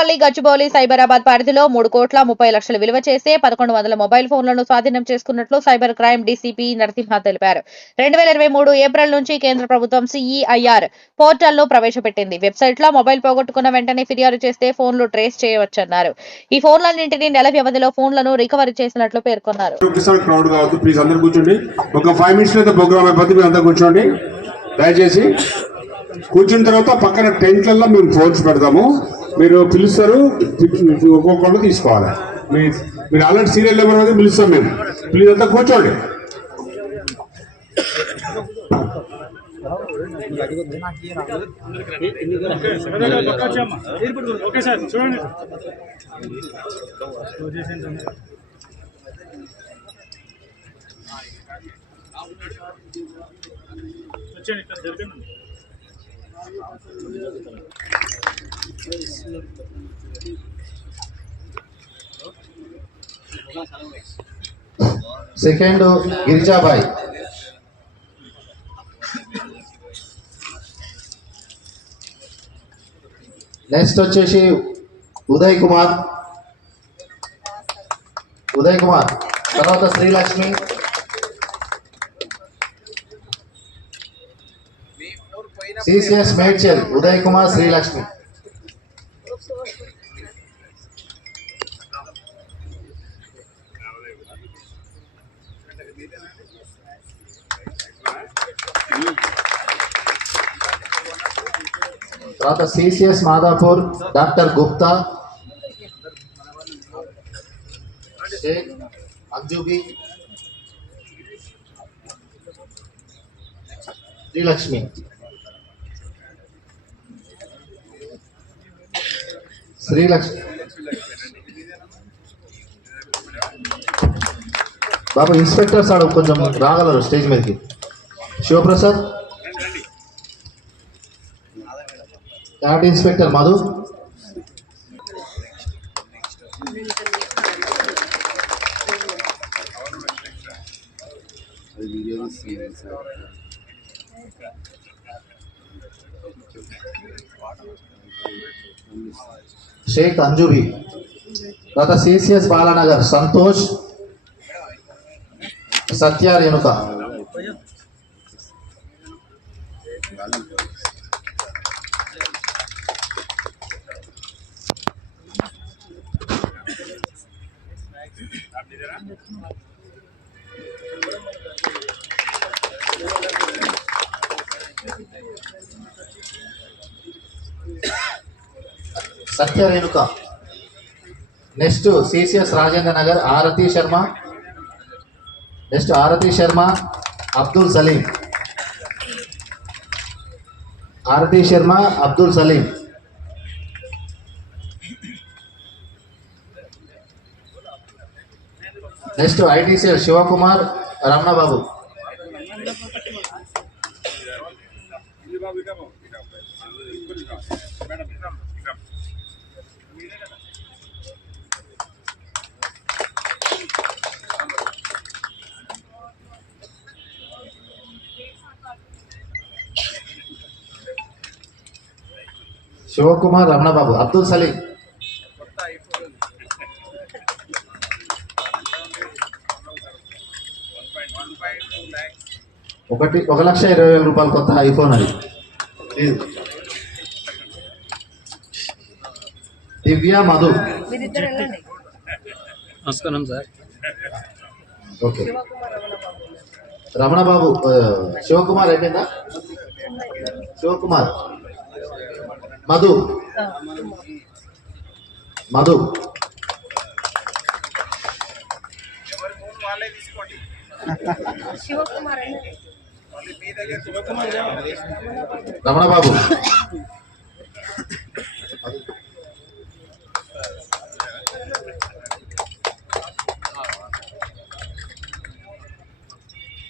చీపురుపల్లి గచ్చిబౌలి సైబరాబాద్ పరిధిలో మూడు కోట్ల ముప్పై లక్షల విలువ చేసే పదకొండు వందల మొబైల్ ఫోన్లను స్వాధీనం చేసుకున్నట్లు సైబర్ క్రైమ్ డీసీపీ నరసింహ తెలిపారు. రెండు వేల ఇరవై మూడు ఏప్రిల్ నుంచి కేంద్ర ప్రభుత్వం సిఈఐఆర్ పోర్టల్ను ప్రవేశపెట్టింది. వెబ్సైట్లో మొబైల్ పోగొట్టుకున్న వెంటనే ఫిర్యాదు చేస్తే ఫోన్లు ట్రేస్ చేయవచ్చన్నారు. ఈ ఫోన్లన్నింటినీ నెల వ్యవధిలో ఫోన్లను రికవరీ చేసినట్లు పేర్కొన్నారు. దయచేసి కూర్చున్న తర్వాత పక్కన టెంట్లలో మేము ఫోన్స్ పెడతాము. మీరు పిలుస్తారు ఒక్కొక్కళ్ళు తీసుకోవాలి. మీ మీరు ఆల్రెడీ సీరియల్ నెంబర్ అయితే పిలుస్తాం మేము. ప్లీజ్ అంతా కూర్చోండి. ఓకే సార్ చూడండి ఇక్కడ సెకండ్ గిరిజాబాయ్. నెక్స్ట్ వచ్చేసి ఉదయ్ కుమార్. ఉదయ్ కుమార్. తర్వాత శ్రీలక్ష్మి. సిసిఎస్ మేడ్చల్ ఉదయ్ కుమార్ శ్రీలక్ష్మి తర్వాత CCS Madhapur doctor Gupta Sheikh Anjubi Srilakshmi Srilakshmi. Babu inspector sir కొంచెం రాగలరు స్టేజ్ మీదకి. Shivaprasad. Add inspector Madhu. Water Sheikh Anjubi Dada CCS Balanagar Santosh Satya Renuka. Renuka. Next CCS Rajendra Nagar Aarti Sharma. Next Aarti Sharma Abdul Salim. Aarti Sharma Abdul Salim. Next ITCL Shivakumar Ramanababu. Shivakumar Ramanababu Abdul Salim. ఒకటి ఒక లక్ష ఇరవై వేల రూపాయలు కొత్త iPhone అది. దివ్య మధు. నమస్కారం sir. Okay. Ramana Babu ఆ, శివకుమార్ అయిపోయిందా? శివకుమార్. మధు మధు రమణబాబు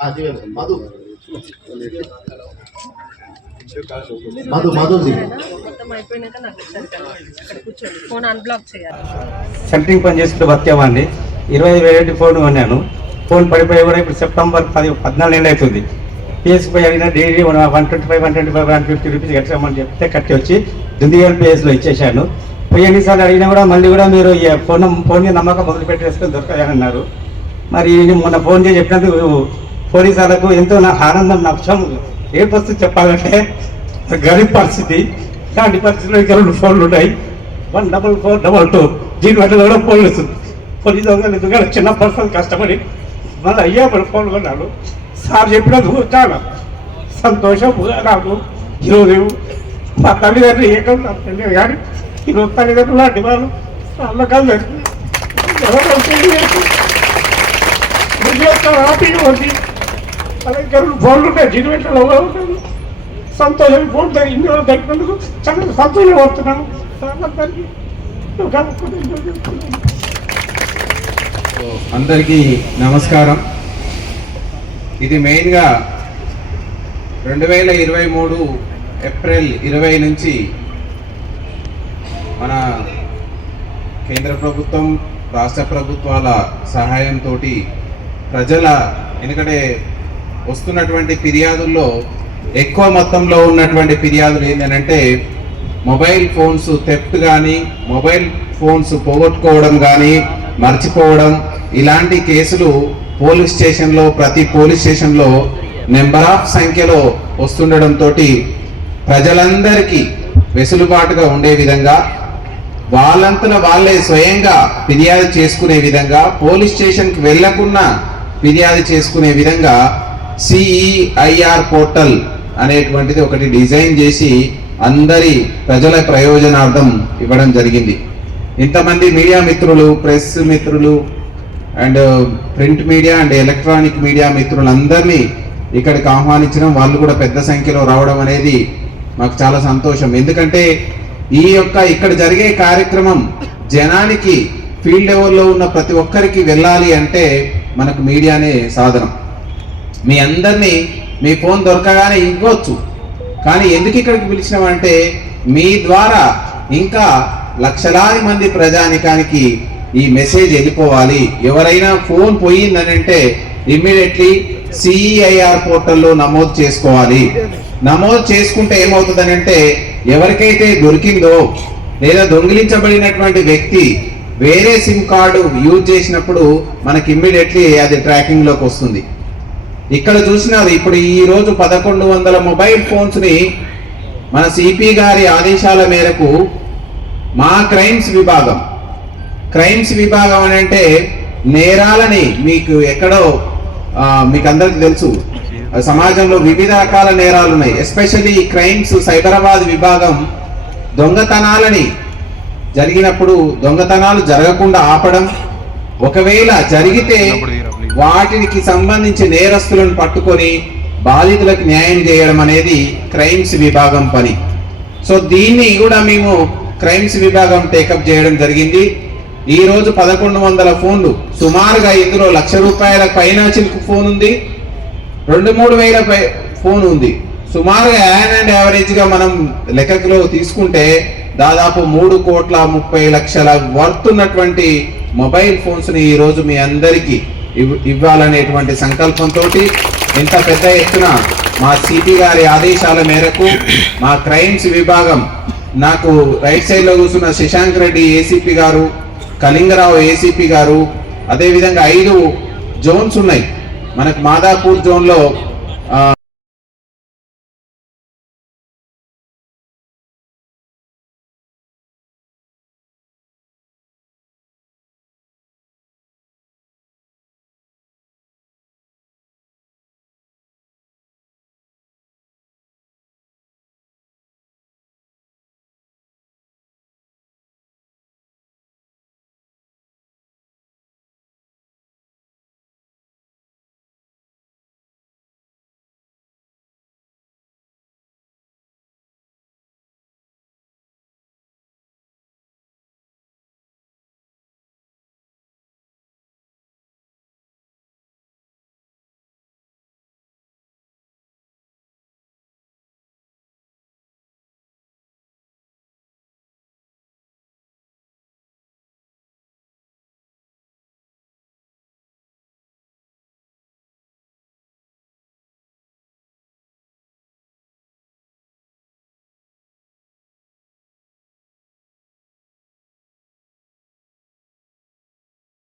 అది మధు సెంటరింగ్ పని చేసుకుంటూ బతికేవాడిని. ఇరవై ఐదు వేల ఫోన్ కొన్నాను. ఫోన్ పడిపోయి కూడా ఇప్పుడు సెప్టెంబర్ పది పద్నాలుగు నెలలు అవుతుంది. పిఎస్కి పోయి అడిగినా daily one twenty five one twenty five one fifty rupees కట్టమని చెప్తే కట్టి వచ్చి దుందిగల్ పిఎస్లో ఇచ్చేసాను పోయి ఎన్నిసార్లు అడిగినా కూడా మళ్ళీ కూడా మీరు ఈ ఫోన్ ఫోన్ చేసి నమ్మకం మొదలు పెట్టేసుకొని దొరకాయని అన్నారు. మరి నేను మొన్న ఫోన్ చేసి చెప్పినందుకు పోలీసు వాళ్ళకు ఎంతో నా ఆనందం నష్టం ఏ పరిస్థితి చెప్పాలంటే గరీబ్ పరిస్థితి. ఇలాంటి పరిస్థితిలో ఇంకా రెండు ఫోన్లు ఉన్నాయి. One double four double two. దీని వెంట కూడా ఫోన్ వస్తుంది. కొన్ని దొంగలు ఎందుకంటే చిన్న పర్సన్ కష్టపడి మళ్ళీ అయ్యా మన ఫోన్ కొన్నాడు సార్ చెప్పినందుకు చాలా సంతోషం నాకు ఈరోజు మా తల్లిదండ్రులు ఏకం నాకు తెలియదు కానీ ఈరోజు తల్లిదండ్రులు లాంటి వాళ్ళు అల్లకాలు ఆపి వచ్చి ఉద్యోగం ఫోన్లు ఉంటాయి జీవితంలో ఉంటుంది సంతోషం ఫోన్ ఇందులో తగ్గినందుకు చాలా సంతోషం పడుతున్నాను అందరికీ అందరికీ నమస్కారం. ఇది మెయిన్గా రెండు వేల ఇరవై మూడు ఏప్రిల్ ఇరవై నుంచి మన కేంద్ర ప్రభుత్వం రాష్ట్ర ప్రభుత్వాల సహాయంతో ప్రజల ఎందుకంటే వస్తున్నటువంటి ఫిర్యాదుల్లో ఎక్కువ మొత్తంలో ఉన్నటువంటి ఫిర్యాదులు ఏంటంటే మొబైల్ ఫోన్స్ థెఫ్ట్ కానీ మొబైల్ ఫోన్స్ పోగొట్టుకోవడం కానీ మర్చిపోవడం ఇలాంటి కేసులు పోలీస్ స్టేషన్లో ప్రతి పోలీస్ స్టేషన్లో నెంబర్ ఆఫ్ సంఖ్యలో వస్తుండడంతో ప్రజలందరికీ వెసులుబాటుగా ఉండే విధంగా వాళ్ళంతన వాళ్ళే స్వయంగా ఫిర్యాదు చేసుకునే విధంగా పోలీస్ స్టేషన్కి వెళ్ళకుండా ఫిర్యాదు చేసుకునే విధంగా సిఈఐఆర్ పోర్టల్ అనేటువంటిది ఒకటి డిజైన్ చేసి అందరి ప్రజల ప్రయోజనార్థం ఇవ్వడం జరిగింది. ఇంతమంది మీడియా మిత్రులు ప్రెస్ మిత్రులు and print media and electronic media మిత్రులందరినీ ఇక్కడికి ఆహ్వానించడం వాళ్ళు కూడా పెద్ద సంఖ్యలో రావడం అనేది మాకు చాలా సంతోషం. ఎందుకంటే ఈ యొక్క ఇక్కడ జరిగే కార్యక్రమం జనానికి ఫీల్డ్ లెవెల్లో ఉన్న ప్రతి ఒక్కరికి వెళ్ళాలి అంటే మనకు మీడియానే సాధనం. మీ అందరినీ మీ ఫోన్ దొరకగానే ఇవ్వచ్చు కానీ ఎందుకు ఇక్కడికి పిలిచినామంటే మీ ద్వారా ఇంకా లక్షలాది మంది ప్రజానికానికి ఈ మెసేజ్ వెళ్ళిపోవాలి. ఎవరైనా ఫోన్ పోయిందని అంటే ఇమ్మీడియట్లీ సిఈఐఆర్ పోర్టల్లో నమోదు చేసుకోవాలి. నమోదు చేసుకుంటే ఏమవుతుందని అంటే ఎవరికైతే దొరికిందో లేదా దొంగిలించబడినటువంటి వ్యక్తి వేరే సిమ్ కార్డు యూజ్ చేసినప్పుడు మనకి ఇమ్మీడియట్లీ అది ట్రాకింగ్లోకి వస్తుంది. ఇక్కడ చూసినారు ఇప్పుడు ఈ రోజు పదకొండు వందల మొబైల్ ఫోన్స్ని మన సిపి గారి ఆదేశాల మేరకు మా క్రైమ్స్ విభాగం క్రైమ్స్ విభాగం అని అంటే నేరాలని మీకు ఎక్కడో మీకు అందరికి తెలుసు. సమాజంలో వివిధ రకాల నేరాలు ఉన్నాయి. ఎస్పెషల్లీ క్రైమ్స్ సైబరాబాద్ విభాగం దొంగతనాలని జరిగినప్పుడు దొంగతనాలు జరగకుండా ఆపడం ఒకవేళ జరిగితే వాటికి సంబంధించి నేరస్తులను పట్టుకొని బాధితులకు న్యాయం చేయడం అనేది క్రైమ్స్ విభాగం పని. సో దీన్ని కూడా మేము క్రైమ్స్ విభాగం టేకప్ చేయడం జరిగింది. ఈ రోజు పదకొండు వందల ఫోన్లు సుమారుగా ఇందులో లక్ష రూపాయల పైన ఫోన్ ఉంది. రెండు మూడు వేల పై ఫోన్ ఉంది. సుమారుగా యాన్ అండ్ యావరేజ్గా మనం లెక్కలో తీసుకుంటే దాదాపు మూడు కోట్ల ముప్పై లక్షల వర్త్ ఉన్నటువంటి మొబైల్ ఫోన్స్ని ఈరోజు మీ అందరికీ ఇవ్వాలనేటువంటి సంకల్పంతో ఇంత పెద్ద ఎత్తున మా సిపి గారి ఆదేశాల మేరకు మా క్రైమ్స్ విభాగం నాకు రైట్ సైడ్లో కూర్చున్న శశాంక్ రెడ్డి ఏసీపీ గారు కళింగరావు ఏసీపీ గారు అదేవిధంగా ఐదు జోన్స్ ఉన్నాయి. మనకు మాదాపూర్ జోన్లో